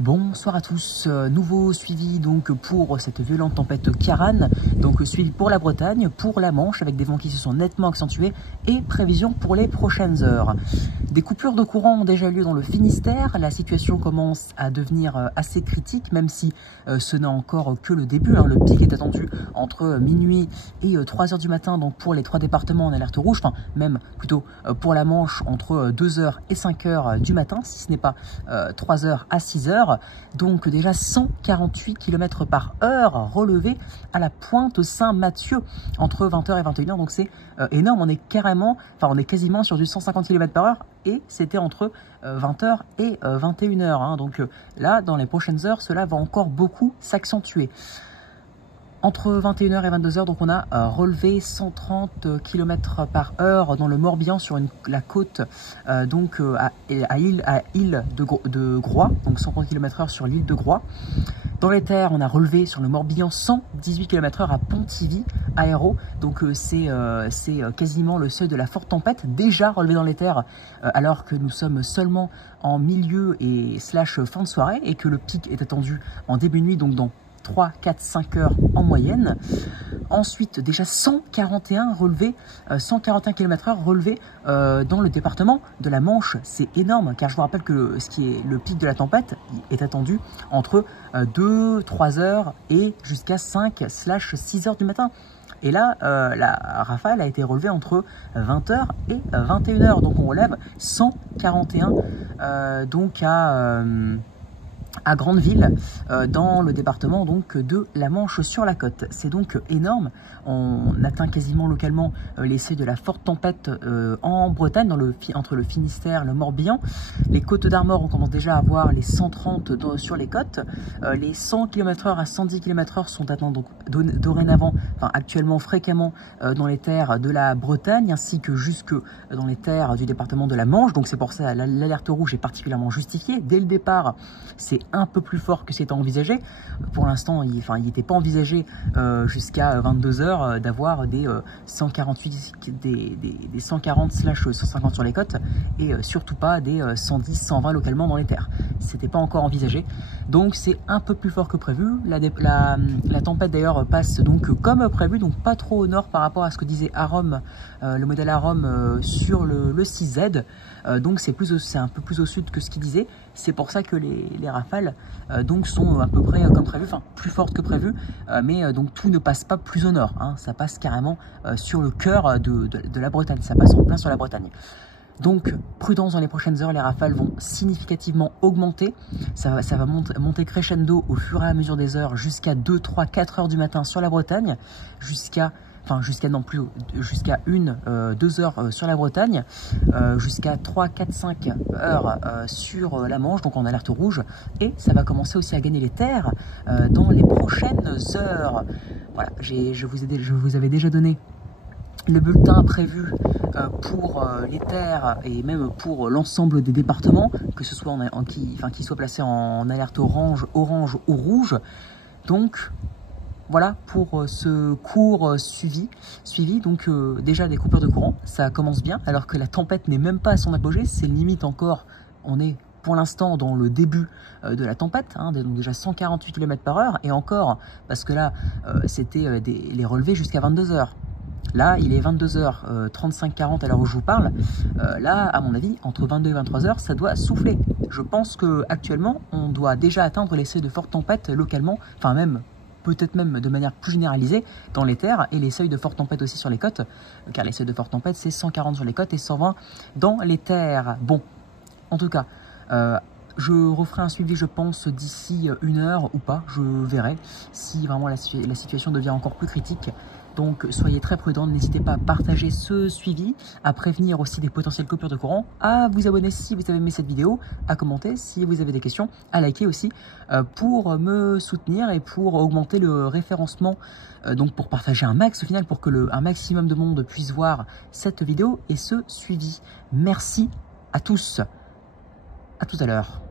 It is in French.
Bonsoir à tous, nouveau suivi donc pour cette violente tempête Ciarán, donc suivi pour la Bretagne, pour la Manche avec des vents qui se sont nettement accentués et prévisions pour les prochaines heures. Des coupures de courant ont déjà lieu dans le Finistère, la situation commence à devenir assez critique même si ce n'est encore que le début, le pic est attendu entre minuit et 3 heures du matin donc pour les 3 départements en alerte rouge, enfin même plutôt pour la Manche entre 2 heures et 5 heures du matin si ce n'est pas 3 heures à 6 heures. Donc déjà 148 km par heure relevés à la pointe Saint-Mathieu entre 20h et 21h, donc c'est énorme, on est quasiment sur du 150 km par heure et c'était entre 20h et 21h, donc là dans les prochaines heures cela va encore beaucoup s'accentuer. Entre 21h et 22h, donc on a relevé 130 km par heure dans le Morbihan sur la côte à l'île de Groix, donc 130 km/h sur l'île de Groix. Dans les terres, on a relevé sur le Morbihan 118 km/h à Pontivy, aéro, donc c'est quasiment le seuil de la forte tempête, déjà relevé dans les terres, alors que nous sommes seulement en milieu et fin de soirée, et que le pic est attendu en début de nuit, donc dans 3, 4, 5 heures en moyenne. Ensuite, déjà 141 km/h relevés dans le département de la Manche. C'est énorme, car je vous rappelle que le pic de la tempête est attendu entre 2, 3 heures et jusqu'à 5/6 heures du matin. Et là, la rafale a été relevée entre 20h et 21h. Donc on relève 141 à Grandeville, dans le département donc de la Manche sur la côte. C'est donc énorme, on atteint quasiment localement les seuils de la forte tempête en Bretagne, entre le Finistère et le Morbihan. Les côtes d'Armor, on commence déjà à voir les 130 sur les côtes. Les 100 km/h à 110 km/h sont atteints donc dorénavant, actuellement fréquemment dans les terres de la Bretagne, ainsi que jusque dans les terres du département de la Manche. Donc c'est pour ça l'alerte rouge est particulièrement justifiée. Dès le départ, c'est un peu plus fort que c'était envisagé. Pour l'instant, il n'était pas envisagé jusqu'à 22 heures d'avoir des 140/150 sur les côtes et surtout pas des 110-120 localement dans les terres. C'était pas encore envisagé. Donc c'est un peu plus fort que prévu. La tempête d'ailleurs passe donc comme prévu, donc pas trop au nord par rapport à ce que disait Arom, le modèle Arom sur le 6Z. Donc c'est un peu plus au sud que ce qu'il disait. C'est pour ça que les rafales donc sont à peu près comme prévu, plus fortes que prévu, mais donc tout ne passe pas plus au nord, ça passe carrément sur le cœur de la Bretagne, ça passe en plein sur la Bretagne. Donc prudence dans les prochaines heures, les rafales vont significativement augmenter, ça va monter crescendo au fur et à mesure des heures jusqu'à 2, 3, 4 heures du matin sur la Bretagne, jusqu'à 1, 2 heures sur la Bretagne, jusqu'à 3, 4, 5 heures sur la Manche, donc en alerte rouge, et ça va commencer aussi à gagner les terres dans les prochaines heures. Voilà, je vous avais déjà donné le bulletin prévu pour les terres et même pour l'ensemble des départements, que ce soit qui soit placé en alerte orange ou rouge. Donc voilà pour ce court suivi. Donc déjà des coupures de courant, ça commence bien, alors que la tempête n'est même pas à son apogée, c'est limite encore, on est pour l'instant dans le début de la tempête, donc déjà 148 km par heure, et encore, parce que là, c'était les relevés jusqu'à 22 heures. Là, il est 22h35-40 à l'heure où je vous parle. Là, à mon avis, entre 22 et 23 heures, ça doit souffler. Je pense qu'actuellement, on doit déjà atteindre les seuils de forte tempête localement, peut-être même de manière plus généralisée dans les terres, et les seuils de forte tempête aussi sur les côtes, car les seuils de forte tempête, c'est 140 sur les côtes et 120 dans les terres. Bon, en tout cas, je referai un suivi, je pense, d'ici 1 heure ou pas, je verrai si vraiment la situation devient encore plus critique. Donc soyez très prudents, n'hésitez pas à partager ce suivi, à prévenir aussi des potentielles coupures de courant, à vous abonner si vous avez aimé cette vidéo, à commenter si vous avez des questions, à liker aussi pour me soutenir et pour augmenter le référencement, donc pour partager un max au final, pour que un maximum de monde puisse voir cette vidéo et ce suivi. Merci à tous, à tout à l'heure.